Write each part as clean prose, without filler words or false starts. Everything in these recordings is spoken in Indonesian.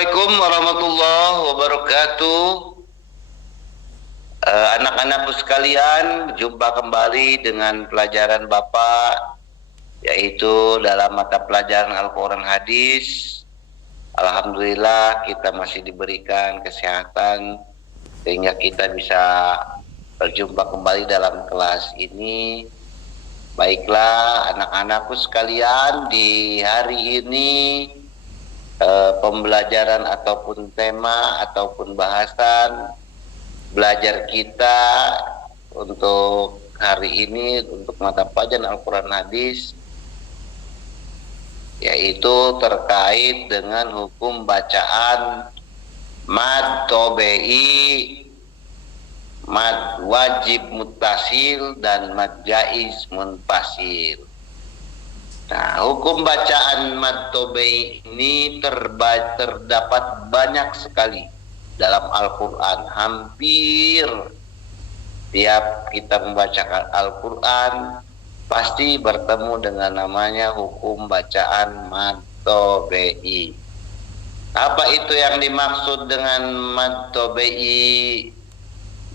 Assalamualaikum warahmatullahi wabarakatuh. Anak-anakku sekalian, jumpa kembali dengan pelajaran Bapak, yaitu dalam mata pelajaran Al-Quran Hadis. Alhamdulillah kita masih diberikan kesehatan sehingga kita bisa berjumpa kembali dalam kelas ini. Baiklah anak-anakku sekalian, di hari ini pembelajaran ataupun tema ataupun bahasan belajar kita untuk hari ini untuk mata pelajaran Al-Quran Hadis, yaitu terkait dengan hukum bacaan mad tobe'i, mad wajib muttasil, dan mad jaiz munfasil. Nah, hukum bacaan mad tobe'i ini terdapat banyak sekali dalam Al-Quran. Hampir tiap kita membacakan Al-Quran pasti bertemu dengan namanya hukum bacaan mad tobe'i. Apa itu yang dimaksud dengan mad tobe'i?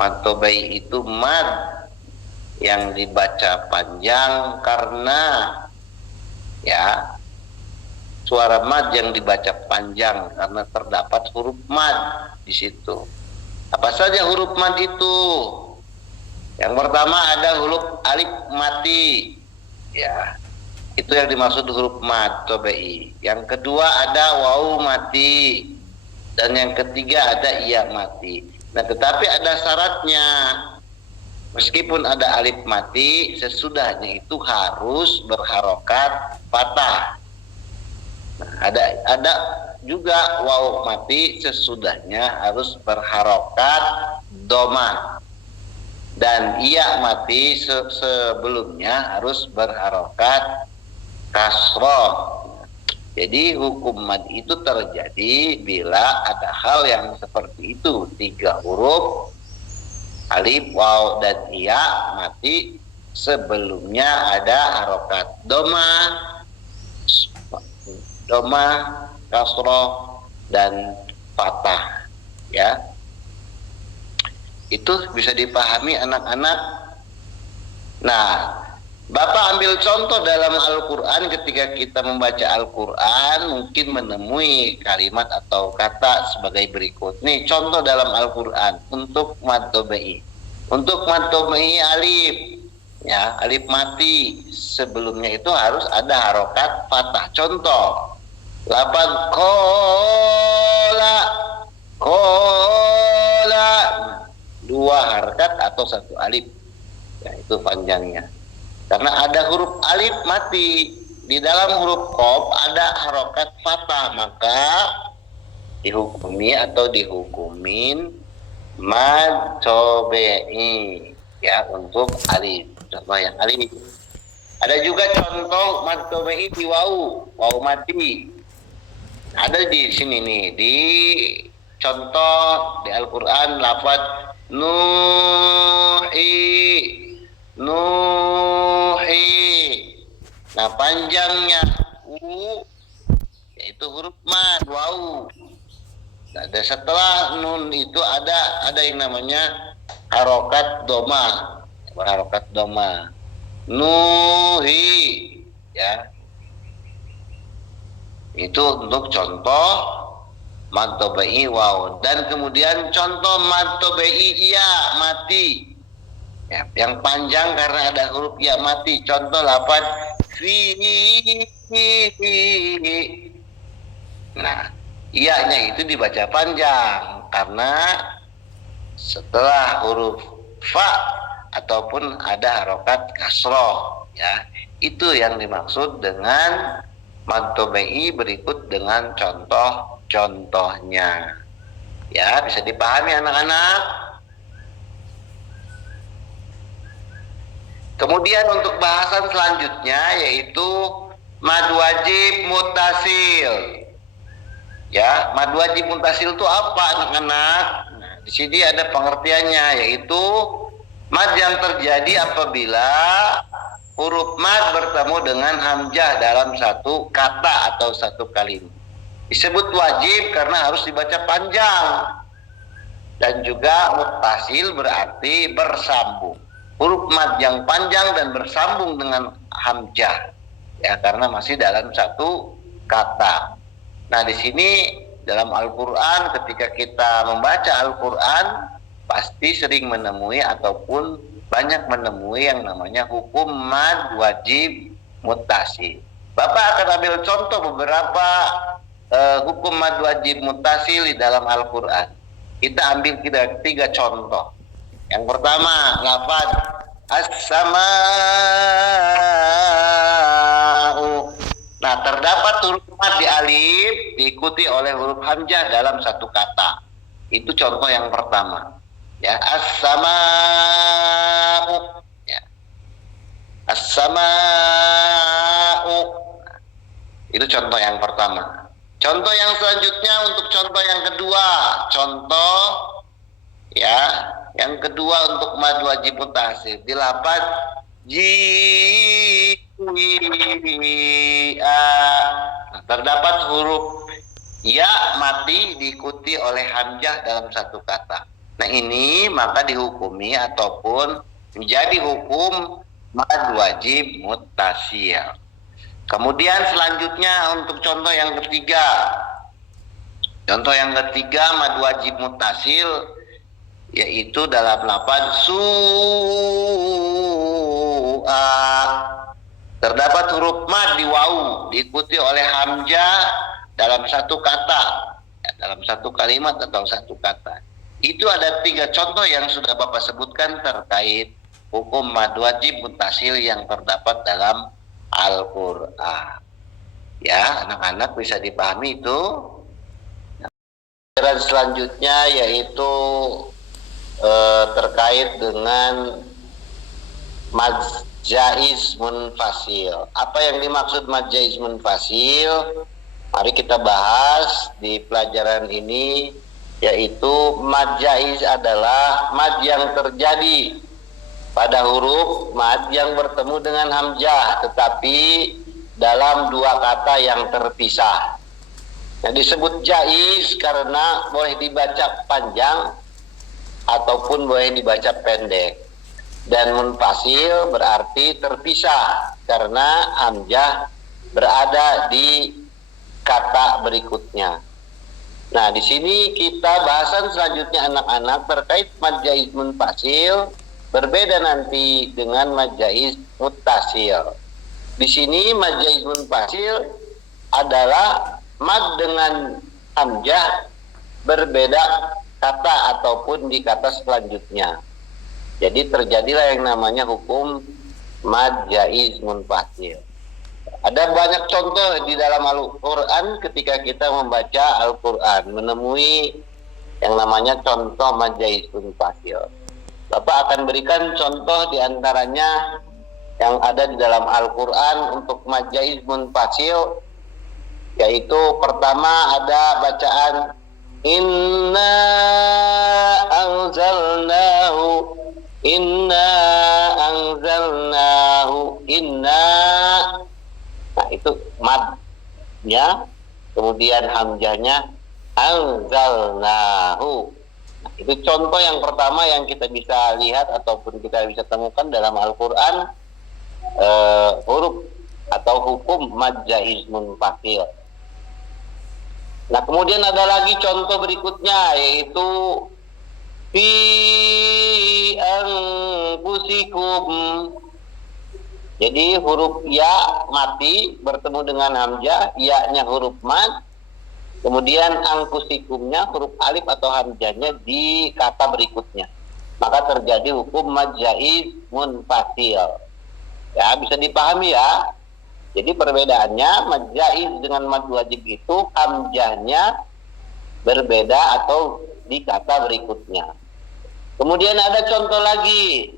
Mad tobe'i itu mad yang dibaca panjang karena suara mad yang dibaca panjang karena terdapat huruf mad di situ. Apa saja huruf mad itu? Yang pertama ada huruf alif mati, itu yang dimaksud huruf mad tobe'i. Yang kedua ada wawu mati, dan yang ketiga ada iya mati. Nah, tetapi ada syaratnya. Meskipun ada alif mati, sesudahnya itu harus berharokat fathah. Nah, ada juga wawu mati, sesudahnya harus berharokat doma. Dan iya mati sebelumnya harus berharokat kasroh. Jadi hukum mad itu terjadi bila ada hal yang seperti itu, 3 huruf alif, waw, dan iya mati, sebelumnya ada harokat doma, kasroh, dan fathah. Itu bisa dipahami anak-anak. Nah, Bapak ambil contoh dalam Al-Quran. Ketika kita membaca Al-Quran mungkin menemui kalimat atau kata sebagai berikut. Nih contoh dalam Al-Quran untuk mad tobe'i. Untuk mad tobe'i alif, alif mati, sebelumnya itu harus ada harokat fathah. Contoh lafaz kola, 2 harokat atau 1 alif, itu panjangnya. Karena ada huruf alif mati, di dalam huruf qaf ada harokat fathah, maka dihukumin mad tobe'i untuk alif. Contoh yang alif. Ada juga contoh mad tobe'i di wawu mati. Ada di sini nih, di contoh di Al-Quran lafaz nuhi. Nah, panjangnya yaitu huruf mad wawu. Nah, dan setelah nun itu ada yang namanya harokat doma, nuhi, itu untuk contoh mad tobe'i waw. Dan kemudian contoh mad tobe'i iya mati, yang panjang karena ada huruf ya mati. Contoh lafaz fi. Nah, iyanya itu dibaca panjang karena setelah huruf fa ataupun ada harokat kasroh. Itu yang dimaksud dengan mad tobe'i berikut dengan contoh-contohnya. Bisa dipahami anak-anak. Kemudian untuk bahasan selanjutnya yaitu mad wajib muttasil. Mad wajib muttasil itu apa anak-anak? Nah, di sini ada pengertiannya, yaitu mad yang terjadi apabila huruf mad bertemu dengan hamzah dalam satu kata atau satu kalimat. Disebut wajib karena harus dibaca panjang. Dan juga muttasil berarti bersambung. Huruf mad yang panjang dan bersambung dengan hamzah. Ya, karena masih dalam satu kata. Nah, di sini dalam Al-Qur'an ketika kita membaca Al-Qur'an pasti sering menemui ataupun banyak menemui yang namanya hukum mad wajib muttasil. Bapak akan ambil contoh beberapa hukum mad wajib muttasil di dalam Al-Qur'an. Kita ambil tiga contoh. Yang pertama, lafaz as-sama'u. Nah, terdapat huruf mad di alif diikuti oleh huruf hamzah dalam satu kata. Itu contoh yang pertama. Ya, as-sama'u. Ya. As-sama'u. Itu contoh yang pertama. Contoh yang selanjutnya untuk contoh yang kedua. Contoh ya, yang kedua untuk mad wajib muttasil di lafaz ji. Nah, terdapat huruf ya mati diikuti oleh hamzah dalam satu kata. Nah, ini maka dihukumi ataupun menjadi hukum mad wajib muttasil. Kemudian selanjutnya untuk contoh yang ketiga. Contoh yang ketiga mad wajib muttasil yaitu dalam lafaz su'a. Terdapat huruf mad di wawu diikuti oleh hamzah dalam satu kata, ya, dalam satu kalimat atau satu kata. Itu ada tiga contoh yang sudah Bapak sebutkan terkait hukum mad wajib muttasil yang terdapat dalam Al-Qur'an. Ya, anak-anak bisa dipahami itu. Dan selanjutnya yaitu terkait dengan mad jaiz munfasil. Apa yang dimaksud mad jaiz munfasil? Mari kita bahas di pelajaran ini, yaitu mad jaiz adalah mad yang terjadi pada huruf mad yang bertemu dengan hamzah tetapi dalam dua kata yang terpisah. Yang disebut jaiz karena boleh dibaca panjang ataupun boleh dibaca pendek. Dan munfasil berarti terpisah karena hamzah berada di kata berikutnya. Nah, di sini kita bahasan selanjutnya anak-anak terkait mad jaiz munfasil berbeda nanti dengan mad jaiz muttasil. Di sini mad jaiz munfasil adalah mad dengan hamzah berbeda kata ataupun di kata selanjutnya. Jadi terjadilah yang namanya hukum mad jaiz munfasil. Ada banyak contoh di dalam Al-Qur'an ketika kita membaca Al-Qur'an menemui yang namanya contoh mad jaiz munfasil. Bapak akan berikan contoh diantaranya yang ada di dalam Al-Qur'an untuk mad jaiz munfasil, yaitu pertama ada bacaan inna anzalnahu, inna anzalnahu, inna. Nah, itu madnya, kemudian hamzahnya anzalnahu. Nah, itu contoh yang pertama yang kita bisa lihat ataupun kita bisa temukan dalam Al-Qur'an, huruf atau hukum mad jaiz munfasil. Nah, kemudian ada lagi contoh berikutnya, yaitu fi anfusikum. Jadi huruf ya mati bertemu dengan hamzah, ya-nya huruf mad, kemudian anfusikumnya huruf alif atau hamzahnya di kata berikutnya. Maka terjadi hukum mad jaiz munfasil. Ya, bisa dipahami ya. Jadi perbedaannya mad jaiz dengan mad wajib itu hamzahnya berbeda atau di kata berikutnya. Kemudian ada contoh lagi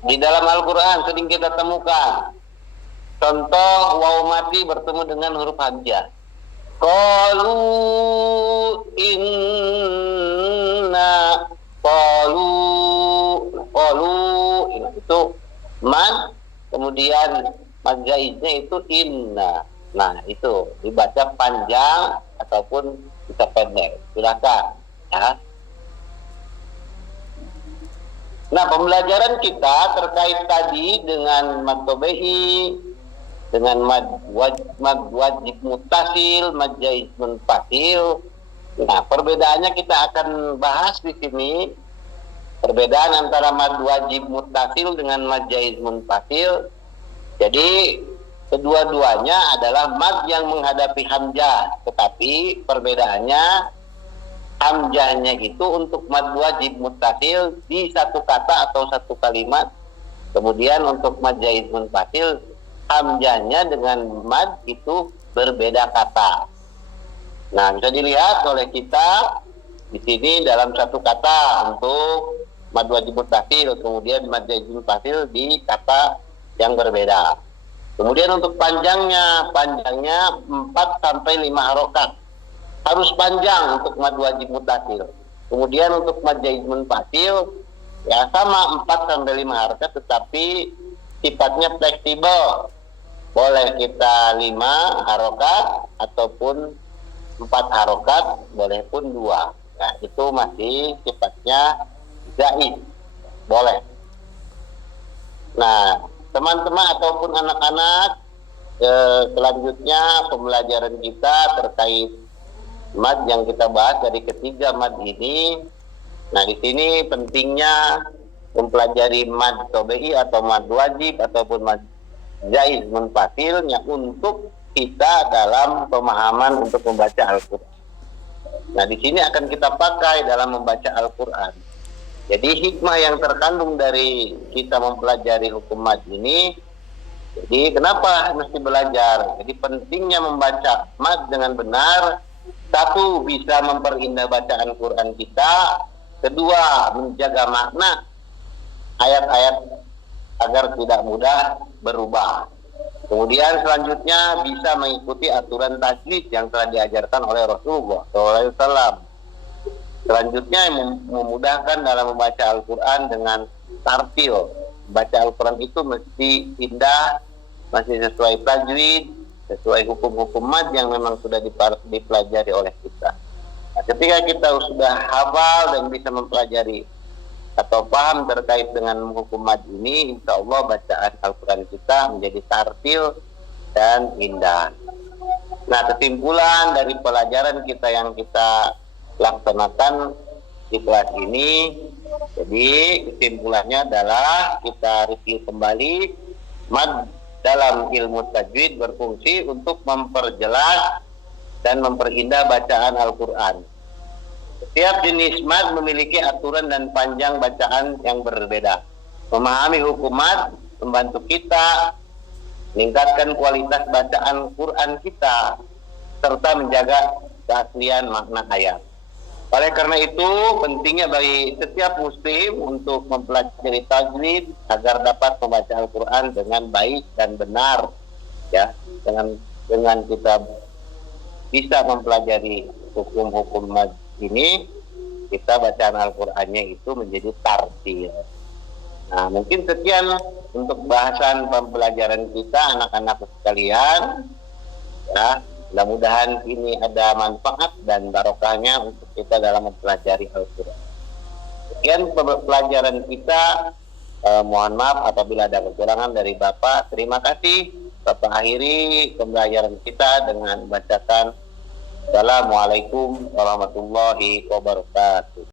di dalam Al-Qur'an sering kita temukan. Contoh waw mati bertemu dengan huruf hamzah. Qalu inna, qalu itu mad, kemudian mad jaiznya itu inna. Nah, itu dibaca panjang ataupun bisa pendek. Silakan ya. Nah, pembelajaran kita terkait tadi dengan mad tobe'i, dengan mad wajib mutasil, mad jaiz munfasil. Nah, perbedaannya kita akan bahas di sini. Perbedaan antara mad wajib mutasil dengan mad jaiz munfasil. Jadi kedua-duanya adalah mad yang menghadapi hamzah, tetapi perbedaannya hamzahnya itu untuk mad wajib mutasil di satu kata atau satu kalimat. Kemudian untuk mad jaiz munfasil hamzahnya dengan mad itu berbeda kata. Nah, bisa dilihat oleh kita di sini dalam satu kata untuk mad wajib mutasil, kemudian mad jaiz munfasil di kata yang berbeda. Kemudian untuk panjangnya 4 sampai 5 harokat. Harus panjang untuk mad wajib mutasil. Kemudian untuk mad jaiz munfasil ya sama 4 sampai 5 harokat, tetapi sifatnya fleksibel. Boleh kita 5 harokat ataupun 4 harokat, boleh pun 2. Nah, itu masih sifatnya jaiz. Boleh. Nah, teman-teman ataupun anak-anak, selanjutnya pembelajaran kita terkait mad yang kita bahas dari ketiga mad ini. Nah, di sini pentingnya mempelajari mad tobe'i atau mad wajib ataupun mad jaiz munfasilnya untuk kita dalam pemahaman untuk membaca Al-Quran. Nah, di sini akan kita pakai dalam membaca Al-Quran. Jadi hikmah yang terkandung dari kita mempelajari hukum mad ini, jadi kenapa mesti belajar? Jadi pentingnya membaca mad dengan benar. Satu, bisa memperindah bacaan Quran kita. Kedua, menjaga makna ayat-ayat agar tidak mudah berubah. Kemudian selanjutnya bisa mengikuti aturan tajwid yang telah diajarkan oleh Rasulullah SAW. Selanjutnya memudahkan dalam membaca Al-Quran dengan tartil. Baca Al-Quran itu mesti indah, masih sesuai tajwid, sesuai hukum-hukum mad yang memang sudah dipelajari oleh kita. Nah, ketika kita sudah hafal dan bisa mempelajari atau paham terkait dengan hukum mad ini, insya Allah bacaan Al-Quran kita menjadi tartil dan indah. Nah, kesimpulan dari pelajaran kita yang kita laksanakan di kelas ini, jadi kesimpulannya adalah kita review kembali mad dalam ilmu tajwid berfungsi untuk memperjelas dan memperindah bacaan Al-Quran. Setiap jenis mad memiliki aturan dan panjang bacaan yang berbeda. Memahami hukum mad membantu kita meningkatkan kualitas bacaan Quran kita serta menjaga keaslian makna ayat. Oleh karena itu, pentingnya bagi setiap muslim untuk mempelajari tajwid agar dapat membaca Al-Quran dengan baik dan benar. Ya, dengan kita bisa mempelajari hukum-hukum mad ini, kita bacaan Al-Qurannya itu menjadi tartil. Nah, mungkin sekian untuk bahasan pembelajaran kita anak-anak sekalian. Ya, mudah-mudahan ini ada manfaat dan barokahnya untuk kita dalam mempelajari Al-Quran. Sekian pelajaran kita. Mohon maaf apabila ada kekurangan dari Bapak. Terima kasih. Bapak akhiri pembelajaran kita dengan membacakan Assalamualaikum warahmatullahi wabarakatuh.